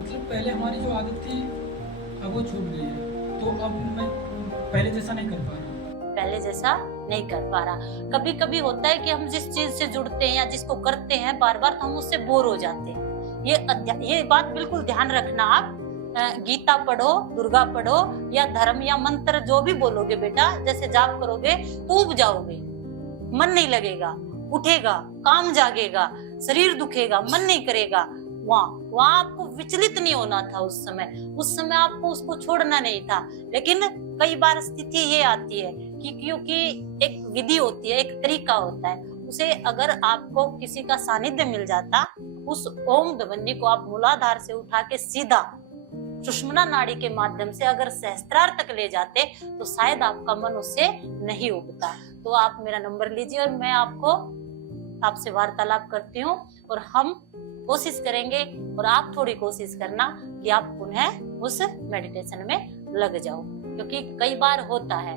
मतलब पहले हमारी जो आदत थी अब वो छूट गई है, तो अब मैं पहले जैसा नहीं कर पा रहा। कभी कभी होता है कि हम जिस चीज से जुड़ते हैं या जिसको करते हैं बार बार, तो हम उससे बोर हो जाते हैं। ये बात बिल्कुल ध्यान रखना। आप गीता पढ़ो, दुर्गा पढ़ो, या धर्म या मंत्र जो भी बोलोगे बेटा, जैसे जाप करोगे तो उब जाओगे, मन नहीं लगेगा, उठेगा, काम जागेगा, शरीर दुखेगा, मन नहीं करेगा। वहां आपको विचलित नहीं होना था। उस समय आपको उसको छोड़ना नहीं था। लेकिन कई बार स्थिति ये आती है कि क्योंकि एक विधि होती है, एक तरीका होता है, उसे अगर आपको किसी का सानिध्य मिल जाता, उस ओम ध्वनि को आप मूलाधार से उठा के सीधा सुषुम्ना नाड़ी के माध्यम से अगर सहस्त्रार तक ले जाते, तो शायद आपका मन उससे नहीं उबता। तो आप मेरा नंबर लीजिए और मैं आपसे वार्तालाप करती हूँ, और हम कोशिश करेंगे, और आप थोड़ी कोशिश करना कि आप पुनः उस मेडिटेशन में लग जाओ। क्योंकि कई बार होता है,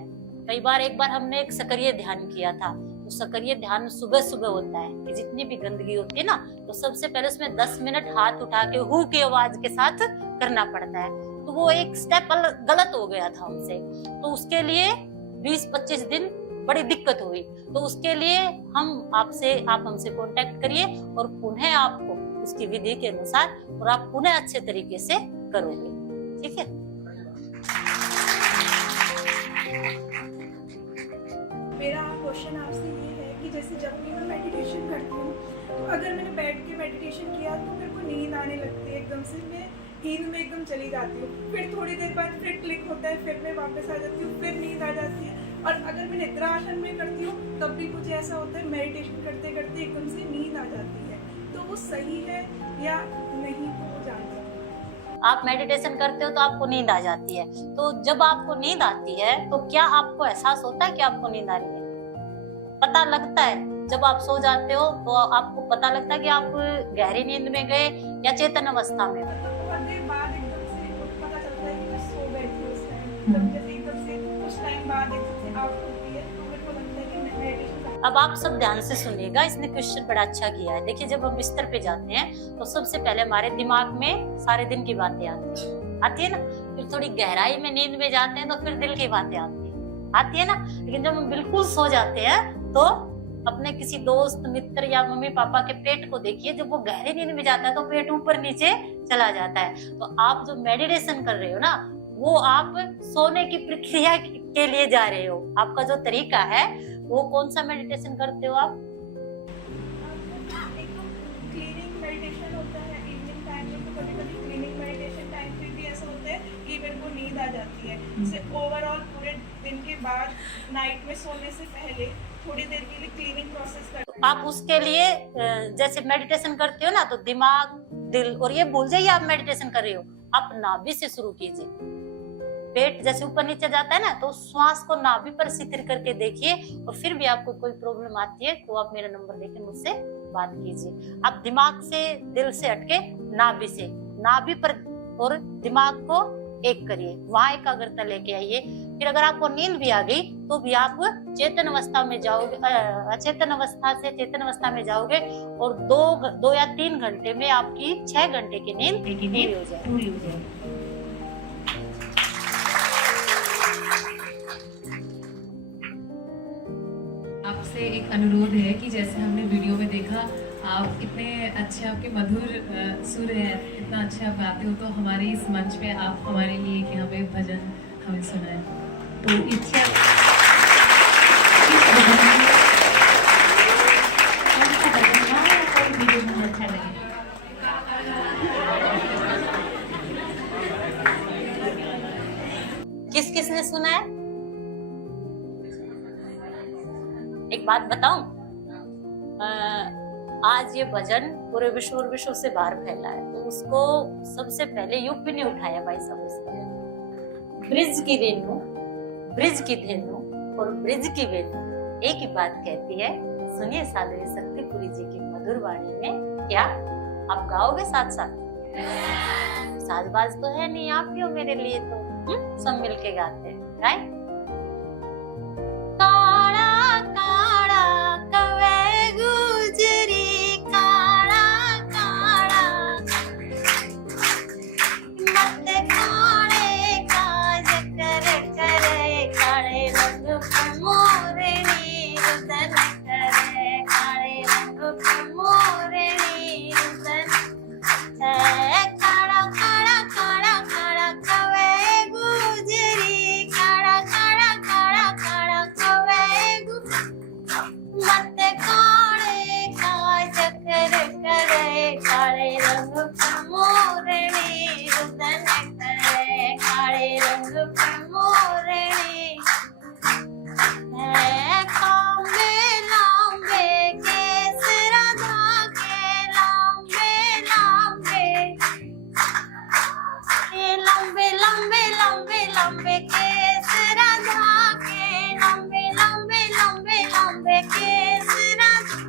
एक बार हमने एक सक्रिय ध्यान किया था। तो सक्रिय ध्यान सुबह सुबह होता है कि जितनी भी गंदगी होती है ना, तो सबसे पहले उसमें 10 मिनट हाथ उठा के हु की आवाज के साथ करना पड़ता है। तो वो एक स्टेप गलत हो गया था हमसे, तो उसके लिए 20-25 दिन बड़ी दिक्कत हुई। तो उसके लिए आप हमसे कांटेक्ट करिए, और पुनः आपको उसकी विधि के अनुसार, और आप पुनः अच्छे तरीके से करोगे। ठीक है? मेरा क्वेश्चन आपसे ये है कि जैसे जब भी मैं मेडिटेशन करती हूँ, तो अगर मैंने बैठ के मेडिटेशन किया तो मेरे को नींद आने लगती है, एकदम से मैं नींद में एकदम चली जाती हूँ। फिर थोड़ी देर बाद फिर क्लिक होता है, फिर मैं वापस आ जाती हूँ, फिर नींद आ जाती है। और अगर मैं निद्रा आसन में करती हूँ तब भी मुझे ऐसा होता है, मेडिटेशन करते करते एकदम से नींद आ जाती है। तो वो सही है या नहीं, वो जानना। आप मेडिटेशन करते हो तो आपको नींद आ जाती है। तो जब आपको नींद आती है तो क्या आपको एहसास होता है कि आपको नींद आ रही है? पता लगता है? जब आप सो जाते हो तो आपको पता लगता है कि आप गहरी नींद में गए या चेतन अवस्था में गए? बहुत देर बाद एकदम से पता चलता है कि मैं सो बैठी हूँ उस टाइम। तब जैसे एकदम से कुछ टाइम बाद एकदम से आँख खुलती है, तो मेरे को लगता है कि मैं मेडिटेशन। अब आप सब ध्यान से सुनिएगा, इसने क्वेश्चन बड़ा अच्छा किया है। देखिए, जब हम बिस्तर पे जाते हैं तो सबसे पहले हमारे दिमाग में सारे दिन की बातें आती है ना। फिर थोड़ी गहराई में नींद में जाते हैं तो फिर दिल की बातें आती है ना। लेकिन जब हम बिल्कुल सो जाते हैं तो अपने किसी दोस्त मित्र या मम्मी पापा के पेट को देखिए, जब वो गहरी नींद में जाता है तो पेट ऊपर नीचे चला जाता है। तो आप जो मेडिटेशन कर रहे हो ना, वो आप सोने की प्रक्रिया के लिए जा रहे हो। आपका जो तरीका है वो कौन सा मेडिटेशन करते हो आप? एक तो क्लीनिंग मेडिटेशन होता है इवनिंग टाइम में, तो कभी-कभी क्लीनिंग मेडिटेशन टाइम पे भी ऐसा होता है कि मेरे को नींद आ जाती है। जैसे ओवरऑल पूरे दिन के बाद नाइट में सोने से पहले थोड़ी देर के लिए क्लीनिंग प्रोसेस करते हैं। आप उसके लिए जैसे मेडिटेशन करते हो ना, तो दिमाग, दिल और ये भूल जाइए आप मेडिटेशन कर रहे हो। आप नाभि से शुरू कीजिए। पेट जैसे ऊपर नीचे जाता है ना, तो श्वास को नाभि पर स्थिर करके देखिए। और फिर भी आपको कोई प्रॉब्लम आती है तो आप मेरा नंबर लेके मुझसे बात कीजिए। आप दिमाग से, दिल से हटके नाभि पर और दिमाग को एक करिए, वहां एकाग्रता लेके आइए। फिर अगर आपको नींद भी आ गई तो भी आप चेतन अवस्था में जाओगे, अचेतन अवस्था से चेतन अवस्था में जाओगे, और 2 या 3 घंटे में आपकी 6 घंटे की नींद पूरी हो जाएगी। आपसे एक अनुरोध है कि जैसे हमने वीडियो में देखा, आप इतने अच्छे, आपके मधुर सुर है, इतना अच्छा आप गाते हो, तो हमारे इस मंच पे आप हमारे लिए कि हमें भजन हमें सुनाए। तो इच्छा अच्छा लगे। किसने सुना है? एक बात बताऊं, आज ये भजन पूरे विश्व और विश्व से बाहर फैला है, तो उसको सबसे पहले यूपी ने उठाया भाई साहब। उसका ब्रिज की धेनु, ब्रिज की धेनु और ब्रिज की वेणु एक ही बात कहती है, सुनिए साध्वी शक्तिपुरी जी की मधुर वाणी में। क्या आप गाओगे साथ साथ? साजबाज तो है नहीं, आप ही हो मेरे लिए। तो सब मिलके गाते हैं, गाए। काड़ा काड़ा कवे गुजरी, काड़ा काड़ा मत काड़े काज कर करे, काड़े रंग पे मोरनी रुदन करे, काड़े रंग पे मोरनी रुदन है। काड़ा काड़ा काड़ा काड़ा कवे गुजरी, काड़ा काड़ा काड़ा काड़ा कवे मत काड़े काज कर करे, काड़े रंग पे मोरनी रुदन करे, काड़े रंग पे मोरनी है। लांबे लांबे केस राधा के, लांबे लांबे ये लंबे लंबे लंबे लंबे केस राधा के, लंबे लंबे लंबे लंबे केस राधा,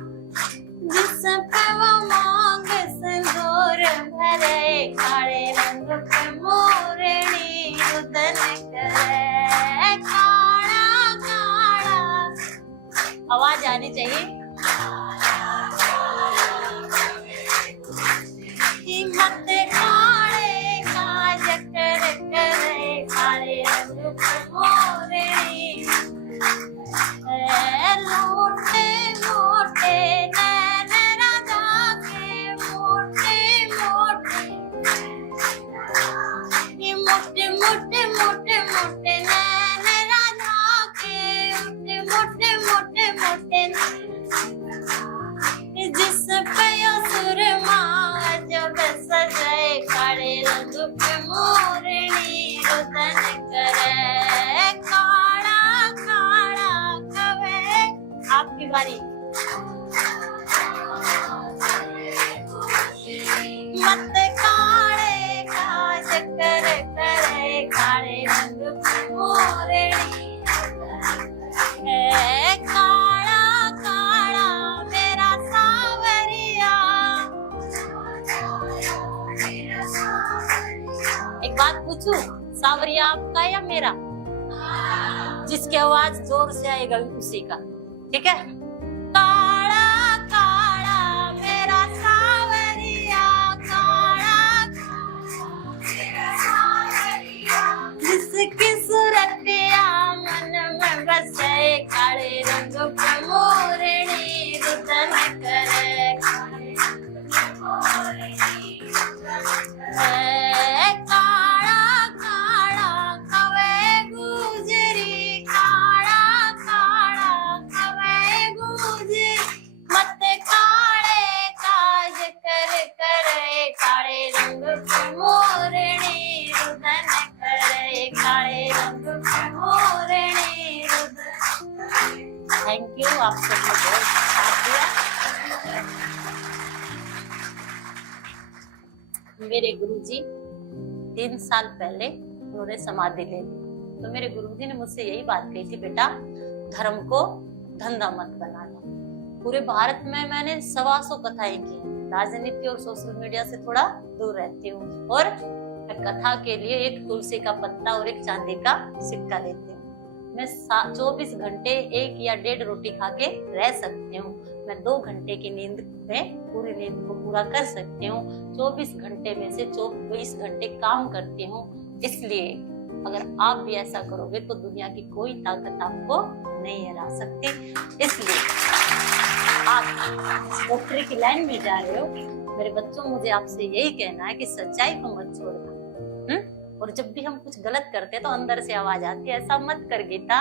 जिस पे वो मांग सिंदूर भरे, काले रंग पे मोरनी रुदन करे, काड़ा काड़ा आवाज आनी चाहिए। मत काड़े काज कर करे, काले रंग पे मोरनी मोटे मोटे नैन राधा के, मोटे मोटे मोटे मोटे मोटे मोटे नैन राधा के, मोटे मोटे मोटे जिस पे सुरमा जब सजाए, काले रंग पे मोरनी रुदन करे, काड़ा काड़ा कवे। आपकी बारी। मत काड़े काज कर करे, काले रंग पे मोरनी है। काड़ा काड़ा मेरा सावरिया। एक बात पूछूं, सावरिया आपका या मेरा? जिसकी आवाज जोर से आएगा उसी का, ठीक है? काड़ा काड़ा मेरा सावरिया, काड़ा जिसकी सूरतिया मन में बसे, काले रंग पे मोरनी रुदन करे, काड़ा काड़ा कवे गुजरी, काड़ा काड़ा कवे गुजरी मत काड़े काज कर करे, काले रंग पे मोरनी रुदन करे, काले रंग पे मोरनी रुदन। थैंक यू, आप सबने बहुत साथ दिया। मेरे गुरुजी 3 साल पहले उन्होंने समाधि ले ली, तो मेरे गुरुजी ने मुझसे यही बात कही थी, बेटा धर्म को धंधा मत बनाना। पूरे भारत में मैंने 125 कथाएं की, राजनीति और सोशल मीडिया से थोड़ा दूर रहती हूँ, और मैं कथा के लिए एक तुलसी का पत्ता और एक चांदी का सिक्का लेती हूँ। मैं 24 घंटे 1 या 1.5 रोटी खा के रह सकती हूँ। मैं 2 घंटे की नींद में पूरी नींद को पूरा कर सकती हूँ। 24 घंटे में से 24 घंटे काम करती हूँ। इसलिए अगर आप भी ऐसा करोगे तो दुनिया की कोई ताकत आपको नहीं हरा सकती। इसलिए आप डॉक्टरी की लाइन में जा रहे हो, मेरे बच्चों, मुझे आपसे यही कहना है कि सच्चाई को मत छोड़ना। और जब भी हम कुछ गलत करते हैं तो अंदर से आवाज आती है, ऐसा मत कर गीता,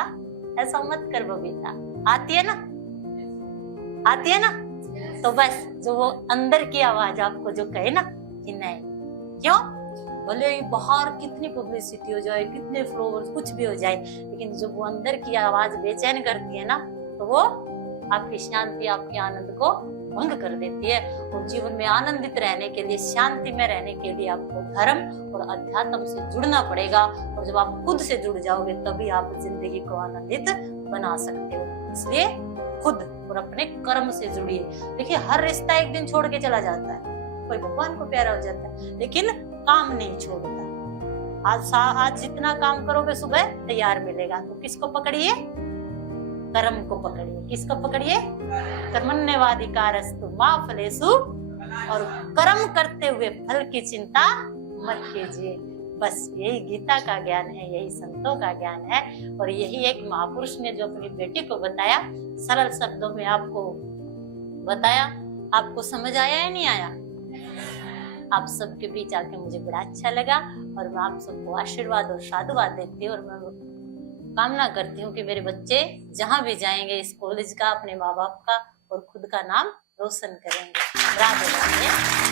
ऐसा मत कर बबीता। आती है ना? आती है ना? तो बस जो वो अंदर की आवाज आपको जो कहे ना कि नहीं, क्यों भले ही बाहर कितनी पब्लिसिटी हो जाए, कितने फ्लोवर्स, कुछ भी हो जाए, लेकिन जो वो अंदर की आवाज बेचैन करती है ना, तो वो आपकी शांति, आपके आनंद को भंग कर देती है। और जीवन में आनंदित रहने के लिए, शांति में रहने के लिए आपको धर्म और अध्यात्म से जुड़ना पड़ेगा। और जब आप खुद से जुड़ जाओगे तभी आप जिंदगी को आनंदित बना सकते हो। इसलिए खुद और अपने कर्म से जुड़िए। देखिए, हर रिश्ता एक दिन छोड़ के चला जाता है, कोई भगवान को प्यारा हो जाता है, लेकिन काम नहीं छोड़ता। आज जितना काम करोगे सुबह तैयार मिलेगा। तो किसको पकड़िए? कर्म को पकड़िए। किसको पकड़िए? कर्मण्येवाधिकारस्तु मा फलेषु, और कर्म करते हुए फल की चिंता मत कीजिए। बस यही गीता का ज्ञान है, यही संतों का ज्ञान है, और यही एक महापुरुष ने जो अपनी बेटी को बताया, सरल शब्दों में आपको बताया। आपको समझ आया या नहीं आया? आप सबके बीच आके मुझे बड़ा अच्छा लगा, और मैं आप सबको आशीर्वाद और साधुवाद देती हूँ, और मैं कामना करती हूँ कि मेरे बच्चे जहाँ भी जाएंगे इस कॉलेज का, अपने माँ बाप का और खुद का नाम रोशन करेंगे। राधे राधे।